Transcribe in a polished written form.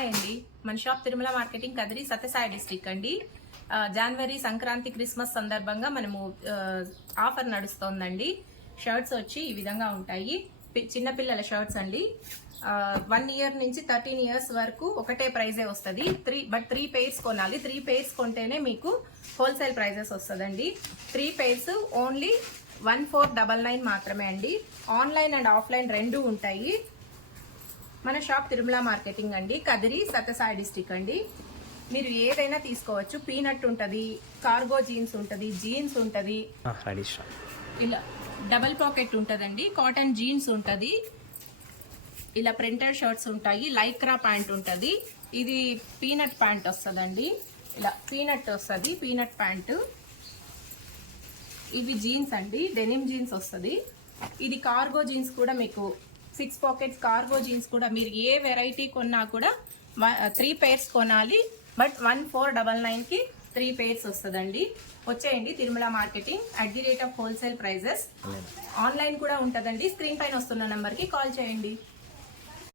Hi అండి, మన shop Tirumala marketing Kadiri Sathya Sai district అండి. జనవరి సంక్రాంతి క్రిస్మస్ సందర్భంగా మనము ఆఫర్ నడుస్తోందండి. షర్ట్స్ వచ్చి ఈ విధంగా ఉంటాయి. చిన్నపిల్లల షర్ట్స్ అండి. 1 ఇయర్ నుంచి 13 ఇయర్స్ వరకు ఒకటే ప్రైజే వస్తుంది. 3 పెయిర్స్ కొనాలి. 3 పెయిర్స్ కొంటేనే మీకు హోల్సేల్ ప్రైజెస్ వస్తుందండి. 3 పెయిర్స్ ఓన్లీ 1499 మాత్రమే అండి. ఆన్లైన్ అండ్ ఆఫ్లైన్ రెండు ఉంటాయి. మన షాప్ తిరుమల మార్కెటింగ్ అండి, కదిరి సత్యసాయి డిస్ట్రిక్ట్ అండి. మీరు ఏదైనా తీసుకోవచ్చు. పీనట్ ఉంటుంది, కార్గో జీన్స్ ఉంటుంది, జీన్స్ ఉంటుంది, ఇలా డబల్ పాకెట్ ఉంటుందండి, కాటన్ జీన్స్ ఉంటుంది, ఇలా ప్రింటెడ్ షర్ట్స్ ఉంటాయి, లైక్రా ప్యాంట్ ఉంటుంది. ఇది పీనట్ ప్యాంట్ వస్తుందండి, ఇలా పీనట్ వస్తుంది, పీనట్ ప్యాంటు. ఇవి జీన్స్ అండి, డెనిమ్ జీన్స్ వస్తుంది. ఇది కార్గో జీన్స్ కూడా మీకు 6 పాకెట్స్ కార్గో జీన్స్ కూడా మీరు ఏ వెరైటీ కొన్నా కూడా 3 పెయిర్స్ కొనాలి. బట్ 1499కి 3 పెయిర్స్ వస్తుందండి. వచ్చేయండి Tirumala marketing @ wholesale prices. Online కూడా ఉంటుందండి. స్క్రీన్ పైన వస్తున్న నెంబర్కి కాల్ చేయండి.